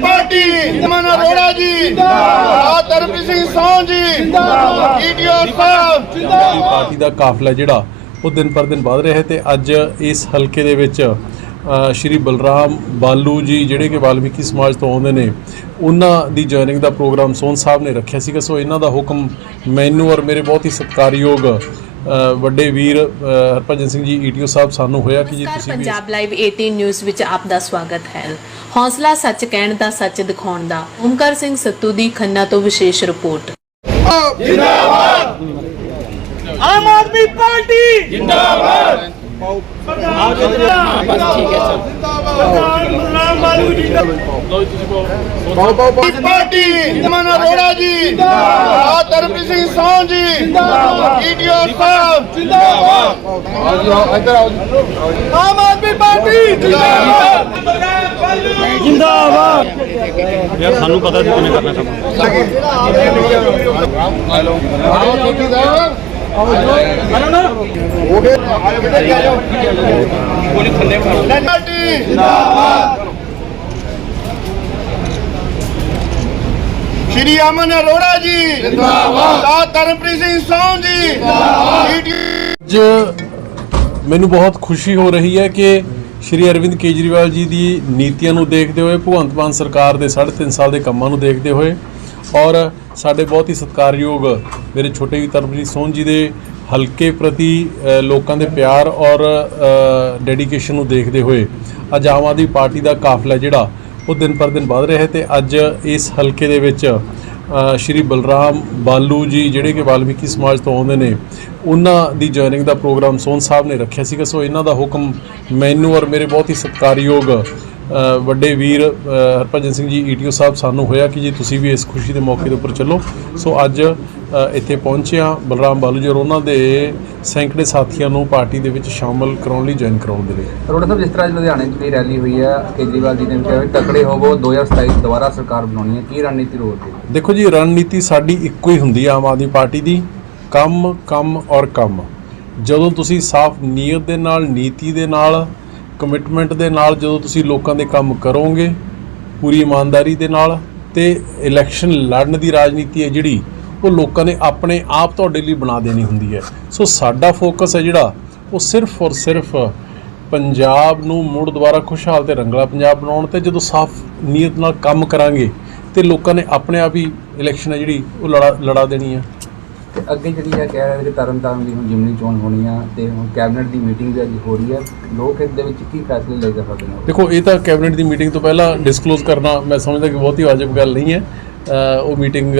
Party ਮਨ ਅਰੋੜਾ ਜੀ। ਜਿੰਦਾਬਾਦ। ਤਰਪੀ ਸਿੰਘ ਸੌ ਜੀ। ਜਿੰਦਾਬਾਦ। ਈਟੀਓ ਸਾਹਿਬ। ਦੀ ਪਾਰਟੀ ਦਾ ਕਾਫਲਾ ਜਿਹੜਾ ਉਹ ਦਿਨ ਪਰ ਦਿਨ ਵਧ ਰਿਹਾ ਹੈ ਤੇ ਅੱਜ ਇਸ ਹਲਕੇ ਦੇ ਵਿੱਚ ਸ਼੍ਰੀ ਬਲਰਾਮ ਬਾਲੂ ਜੀ ਜਿਹੜੇ ਕਿ ਵਾਲਮੀਕੀ ਸਮਾਜ ਤੋਂ ਆਉਂਦੇ ਨੇ ਉਹਨਾਂ ਦੀ ਜੁਆਇਨਿੰਗ ਦਾ ਪ੍ਰੋਗਰਾਮ ਸੋਨ ਸਾਹਿਬ ਨੇ ਰੱਖਿਆ ਸੀਗਾ। ਸੋ ਇਹਨਾਂ ਦਾ ਹੁਕਮ ਮੈਨੂੰ ਔਰ ਮੇਰੇ ਬਹੁਤ ਹੀ ਸਤਿਕਾਰਯੋਗ ਵੱਡੇ ਵੀਰ ਹਰਭਜਨ ਸਿੰਘ ਜੀ ਈਟੀਓ ਸਾਹਿਬ ਸਾਨੂੰ ਹੋਇਆ ਕਿ ਜੀ ਤੁਸੀਂ ਵੀ ਪੰਜਾਬ ਲਾਈਵ 18 ਨਿਊਜ਼ ਵਿੱਚ ਆਪ ਦਾ ਸਵਾਗਤ ਹੈ। ਹੌਸਲਾ ਸੱਚ ਕਹਿਣ ਦਾ ਸੱਚ ਦਿਖਾਉਣ ਦਾ। ਓਮਕਾਰ ਸਿੰਘ ਸੱਤੂ ਦੀ ਖੰਨਾ ਤੋਂ ਵਿਸ਼ੇਸ਼ ਰਿਪੋਰਟ। ਆਮ ਆਦਮੀ ਪਾਰਟੀ! ਜਿੰਦਾਬਾਦ! ਪਾਰਟੀ ਮਨ ਅਰੋੜਾ ਜੀ ਜਿੰਦਾਬਾਦ ਤਰਪੀ ਸਿੰਘ ਸੌ ਜੀ ਜਿੰਦਾਬਾਦ ਈਟੀਓ ਸਾਹਿਬ ਜਿੰਦਾਬਾਦ ਆਮ ਆਦਮੀ ਪਾਰਟੀ ਜਿੰਦਾਬਾਦ ਯਾਰ ਸਾਨੂੰ ਪਤਾ ਸੀ ਕਿਵੇਂ ਕਰਨਾ ਕੰਮ ਪਾਰਟੀ ਜਿੰਦਾਬਾਦ। ਸ਼੍ਰੀ ਅਮਨ ਅਰੋੜਾ ਜੀ। ਜਿੰਦਾਬਾਦ। ਧਰਮਪ੍ਰੀਤ ਸਿੰਘ ਸੌ ਜੀ। ਜਿੰਦਾਬਾਦ। ਅੱਜ ਮੈਨੂੰ ਬਹੁਤ ਖੁਸ਼ੀ ਹੋ ਰਹੀ ਹੈ ਕਿ ਸ਼੍ਰੀ ਅਰਵਿੰਦ ਕੇਜਰੀਵਾਲ ਜੀ ਦੀ ਨੀਤੀਆਂ ਨੂੰ ਦੇਖਦੇ ਹੋਏ ਭਗਵੰਤ ਮਾਨ ਸਰਕਾਰ ਦੇ 3.5 ਸਾਲ ਦੇ ਕੰਮਾਂ ਨੂੰ ਦੇਖਦੇ ਹੋਏ ਔਰ ਸਾਡੇ ਬਹੁਤ ਹੀ ਸਤਿਕਾਰਯੋਗ ਮੇਰੇ ਛੋਟੇ ਵੀ ਤਰਨਪ੍ਰੀਤ ਸੋਹਣ ਜੀ ਦੇ ਹਲਕੇ ਪ੍ਰਤੀ ਲੋਕਾਂ ਦੇ ਪਿਆਰ ਔਰ ਡੈਡੀਕੇਸ਼ਨ ਨੂੰ ਦੇਖਦੇ ਹੋਏ ਅੱਜ ਆਮ ਆਦਮੀ ਪਾਰਟੀ ਦਾ ਕਾਫਲਾ ਜਿਹੜਾ ਉਹ ਦਿਨ ਪਰ ਦਿਨ ਵੱਧ ਰਿਹਾ ਹੈ ਤੇ ਅੱਜ ਇਸ ਹਲਕੇ ਦੇ ਵਿੱਚ ਸ਼੍ਰੀ ਬਲਰਾਮ ਬਾਲੂ ਜੀ ਜਿਹੜੇ ਕਿ ਵਾਲਮੀਕੀ ਸਮਾਜ ਤੋਂ ਆਉਂਦੇ ਨੇ, ਉਹਨਾਂ ਦੀ ਜੁਆਇਨਿੰਗ ਦਾ ਪ੍ਰੋਗਰਾਮ ਸੋਨ ਸਾਹਿਬ ਨੇ ਰੱਖਿਆ ਸੀਗਾ। ਸੋ ਇਹਨਾਂ ਦਾ ਹੁਕਮ ਮੈਨੂੰ ਔਰ ਮੇਰੇ ਬਹੁਤ ਹੀ ਸਤਿਕਾਰਯੋਗ ਵੱਡੇ ਵੀਰ ਹਰਭਜਨ ਸਿੰਘ ਜੀ ਈਟੀਓ ਸਾਹਿਬ ਸਾਨੂੰ ਹੋਇਆ ਕਿ ਜੀ ਤੁਸੀਂ ਵੀ ਇਸ ਖੁਸ਼ੀ ਦੇ ਮੌਕੇ ਦੇ ਉੱਪਰ ਚੱਲੋ। ਸੋ ਅੱਜ ਇੱਥੇ ਪਹੁੰਚਿਆ ਬਲਰਾਮ ਬਾਲੂ ਜੀ ਔਰ ਉਹਨਾਂ ਦੇ ਸੈਂਕੜੇ ਸਾਥੀਆਂ ਨੂੰ ਪਾਰਟੀ ਦੇ ਵਿੱਚ ਸ਼ਾਮਲ ਕਰਾਉਣ ਲਈ ਜੁਆਇਨ ਕਰਾਉਣ ਦੇ ਲਈ। ਅਰੋੜਾ ਸਾਹਿਬ ਜਿਸ ਤਰ੍ਹਾਂ ਅੱਜ ਲੁਧਿਆਣੇ 'ਚ ਵੀ ਰੈਲੀ ਹੋਈ ਹੈ ਕੇਜਰੀਵਾਲ ਜੀ ਨੇ ਕਿਹਾ ਵੀ ਤਕੜੇ ਹੋਵੋ 2027 ਦੁਬਾਰਾ ਸਰਕਾਰ ਬਣਾਉਣੀ ਹੈ। ਕੀ ਰਣਨੀਤੀ ਰਹੇਗੀ ਦੇਖੋ ਜੀ ਰਣਨੀਤੀ ਸਾਡੀ ਇੱਕੋ ਹੀ ਹੁੰਦੀ ਆ ਆਮ ਆਦਮੀ ਪਾਰਟੀ ਦੀ। ਕੰਮ ਕੰਮ ਔਰ ਕੰਮ। ਜਦੋਂ ਤੁਸੀਂ ਸਾਫ਼ ਨੀਅਤ ਦੇ ਨਾਲ ਨੀਤੀ ਦੇ ਨਾਲ ਕਮਿਟਮੈਂਟ ਦੇ ਨਾਲ ਜਦੋਂ ਤੁਸੀਂ ਲੋਕਾਂ ਦੇ ਕੰਮ ਕਰੋਗੇ, ਪੂਰੀ ਇਮਾਨਦਾਰੀ ਦੇ ਨਾਲ ਤੇ ਇਲੈਕਸ਼ਨ ਲੜਨ ਦੀ ਰਾਜਨੀਤੀ ਹੈ ਜਿਹੜੀ, ਉਹ ਲੋਕਾਂ ਨੇ ਆਪਣੇ ਆਪ ਤੁਹਾਡੇ ਲਈ ਬਣਾ ਦੇਣੀ ਹੁੰਦੀ ਹੈ। ਸੋ ਸਾਡਾ ਫੋਕਸ ਹੈ ਜਿਹੜਾ, ਉਹ ਸਿਰਫ ਔਰ ਸਿਰਫ ਪੰਜਾਬ ਨੂੰ ਮੁੜ ਦੁਬਾਰਾ ਖੁਸ਼ਹਾਲ ਤੇ ਰੰਗਲਾ ਪੰਜਾਬ ਬਣਾਉਣ ਤੇ ਜਦੋਂ ਸਾਫ਼ ਨੀਅਤ ਨਾਲ ਕੰਮ ਕਰਾਂਗੇ ਤੇ ਲੋਕਾਂ ਨੇ ਆਪਣੇ ਆਪ ਹੀ ਇਲੈਕਸ਼ਨ ਹੈ ਜਿਹੜੀ, ਉਹ ਲੜਾ ਲੜਾ ਦੇਣੀ ਹੈ। ਤੇ ਅੱਗੇ ਜਿਹੜੀ ਹੈ ਕਹਿ ਰਹੇ ਕਿ ਤਰਨਤਾਰਨ ਦੀ ਹੁਣ ਜਿਮਨੀ ਚੋਣ ਹੋਣੀ ਆ ਤੇ ਹੁਣ ਕੈਬਨਿਟ ਦੀ ਮੀਟਿੰਗ ਅੱਜ ਹੋ ਰਹੀ ਹੈ ਲੋਕ ਇਹਦੇ ਵਿੱਚ ਕੀ ਫੈਸਲੇ ਲੈ ਸਕਦੇ ਨੇ? ਦੇਖੋ, ਇਹ ਤਾਂ ਕੈਬਨਿਟ ਦੀ ਮੀਟਿੰਗ ਤੋਂ ਪਹਿਲਾਂ ਡਿਸਕਲੋਜ਼ ਕਰਨਾ ਮੈਂ ਸਮਝਦਾ ਕਿ ਬਹੁਤ ਹੀ ਵਾਜਬ ਗੱਲ ਨਹੀਂ ਹੈ। ਉਹ ਮੀਟਿੰਗ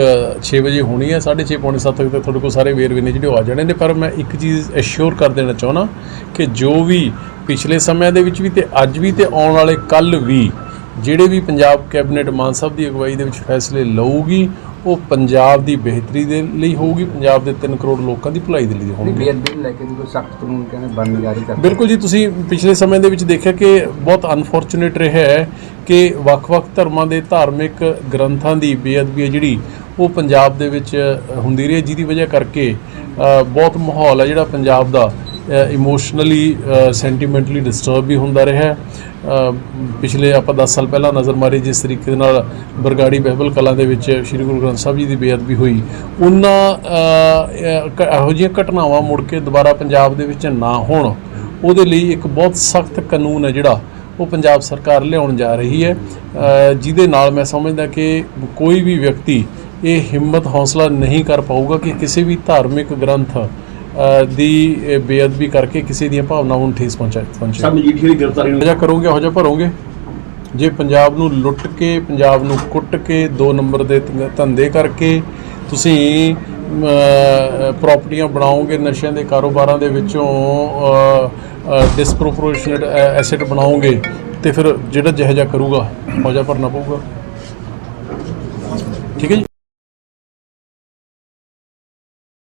6 ਵਜੇ ਹੋਣੀ ਹੈ 6:30 ਪੌਣੇ 7 ਤੱਕ ਤੇ ਤੁਹਾਡੇ ਕੋਲ ਸਾਰੇ ਵੇਰਵੇ ਨੇ ਜਿਹੜੇ ਉਹ ਆ ਜਾਣੇ ਨੇ। ਪਰ ਮੈਂ ਇੱਕ ਚੀਜ਼ ਐਸ਼ੋਰ ਕਰ ਦੇਣਾ ਚਾਹੁੰਦਾ ਕਿ ਜੋ ਵੀ ਪਿਛਲੇ ਸਮਿਆਂ ਦੇ ਵਿੱਚ ਵੀ ਤੇ ਅੱਜ ਵੀ ਤੇ ਆਉਣ ਵਾਲੇ ਕੱਲ ਵੀ, ਜਿਹੜੇ ਵੀ ਪੰਜਾਬ ਕੈਬਨਿਟ ਮਾਨ ਸਾਹਿਬ ਦੀ ਅਗਵਾਈ ਦੇ ਵਿੱਚ ਫੈਸਲੇ ਲਊਗੀ ਉਹ ਪੰਜਾਬ ਦੀ ਬਿਹਤਰੀ ਦੇ ਲਈ ਹੋਊਗੀ ਪੰਜਾਬ ਦੇ 3 ਕਰੋੜ ਲੋਕਾਂ ਦੀ ਭਲਾਈ ਦੇ ਲਈ ਹੋਣਗੇ। ਬੀਐਸਪੀ ਨੂੰ ਲੈ ਕੇ ਵੀ ਕੋਈ ਸਖਤ ਕਾਨੂੰਨ ਕਹਿੰਦੇ ਬਣਨ ਜਾਰੀ ਕਰ ਬਿਲਕੁਲ ਜੀ ਤੁਸੀਂ ਪਿਛਲੇ ਸਮੇਂ ਦੇ ਵਿੱਚ ਦੇਖਿਆ ਕਿ ਬਹੁਤ ਅਨਫੋਰਚੂਨੇਟ ਰਿਹਾ ਹੈ ਕਿ ਵੱਖ-ਵੱਖ ਧਰਮਾਂ ਦੇ ਧਾਰਮਿਕ ਗ੍ਰੰਥਾਂ ਦੀ ਬੇਅਦਬੀ ਹੈ ਜਿਹੜੀ ਉਹ ਪੰਜਾਬ ਦੇ ਵਿੱਚ ਹੁੰਦੀ ਰਹੀ ਹੈ ਜਿਹਦੀ ਵਜ੍ਹਾ ਕਰਕੇ ਬਹੁਤ ਮਾਹੌਲ ਹੈ ਜਿਹੜਾ ਪੰਜਾਬ ਦਾ। ਇਮੋਸ਼ਨਲੀ ਸੈਂਟੀਮੈਂਟਲੀ ਡਿਸਟਰਬ ਵੀ ਹੁੰਦਾ ਰਿਹਾ। ਪਿਛਲੇ ਆਪਾਂ 10 ਸਾਲ ਪਹਿਲਾਂ ਨਜ਼ਰ ਮਾਰੀ, ਜਿਸ ਤਰੀਕੇ ਦੇ ਨਾਲ ਬਰਗਾੜੀ ਬਹਿਬਲ ਕਲਾਂ ਦੇ ਵਿੱਚ ਸ੍ਰੀ ਗੁਰੂ ਗ੍ਰੰਥ ਸਾਹਿਬ ਜੀ ਦੀ ਬੇਅਦਬੀ ਹੋਈ, ਉਹਨਾਂ ਇਹੋ ਜਿਹੀਆਂ ਘਟਨਾਵਾਂ ਮੁੜ ਕੇ ਦੁਬਾਰਾ ਪੰਜਾਬ ਦੇ ਵਿੱਚ ਨਾ ਹੋਣ, ਉਹਦੇ ਲਈ ਇੱਕ ਬਹੁਤ ਸਖਤ ਕਾਨੂੰਨ ਹੈ ਜਿਹੜਾ ਉਹ ਪੰਜਾਬ ਸਰਕਾਰ ਲਿਆਉਣ ਜਾ ਰਹੀ ਹੈ। ਜਿਹਦੇ ਨਾਲ ਮੈਂ ਸਮਝਦਾ ਕਿ ਕੋਈ ਵੀ ਵਿਅਕਤੀ ਇਹ ਹਿੰਮਤ, ਹੌਸਲਾ ਨਹੀਂ ਕਰ ਪਾਊਗਾ ਕਿ ਕਿਸੇ ਵੀ ਧਾਰਮਿਕ ਗ੍ਰੰਥ ਦੀ ਬੇਅਦਬੀ ਕਰਕੇ ਕਿਸੇ ਦੀਆਂ ਭਾਵਨਾਵਾਂ ਨੂੰ ਠੇਸ ਪਹੁੰਚਾ ਪਹੁੰਚੇ। ਸਭ ਮਜੀਠੀਆ ਦੀ ਗ੍ਰਿਫਤਾਰੀ ਨੂੰ ਹੋ ਜਾ ਕਰੋਗੇ ਹੋ ਜਾ ਭਰੋਗੇ? ਜੇ ਪੰਜਾਬ ਨੂੰ ਲੁੱਟ ਕੇ ਪੰਜਾਬ ਨੂੰ ਕੁੱਟ ਕੇ ਦੋ ਨੰਬਰ ਦੇ ਧੰਦੇ ਕਰਕੇ ਤੁਸੀਂ ਪ੍ਰਾਪਰਟੀਆਂ ਬਣਾਓਗੇ ਨਸ਼ਿਆਂ ਦੇ ਕਾਰੋਬਾਰਾਂ ਦੇ ਵਿੱਚੋਂ ਡਿਸਪ੍ਰੋਪੋਰਸ਼ਨੇਟ ਐਸੈਟ ਬਣਾਓਗੇ ਤੇ ਫਿਰ ਜਿਹੜਾ ਜਿਹੋ ਜਿਹਾ ਕਰੂਗਾ ਹੋ ਜਾ ਭਰਨਾ ਪਊਗਾ। ਠੀਕ ਹੈ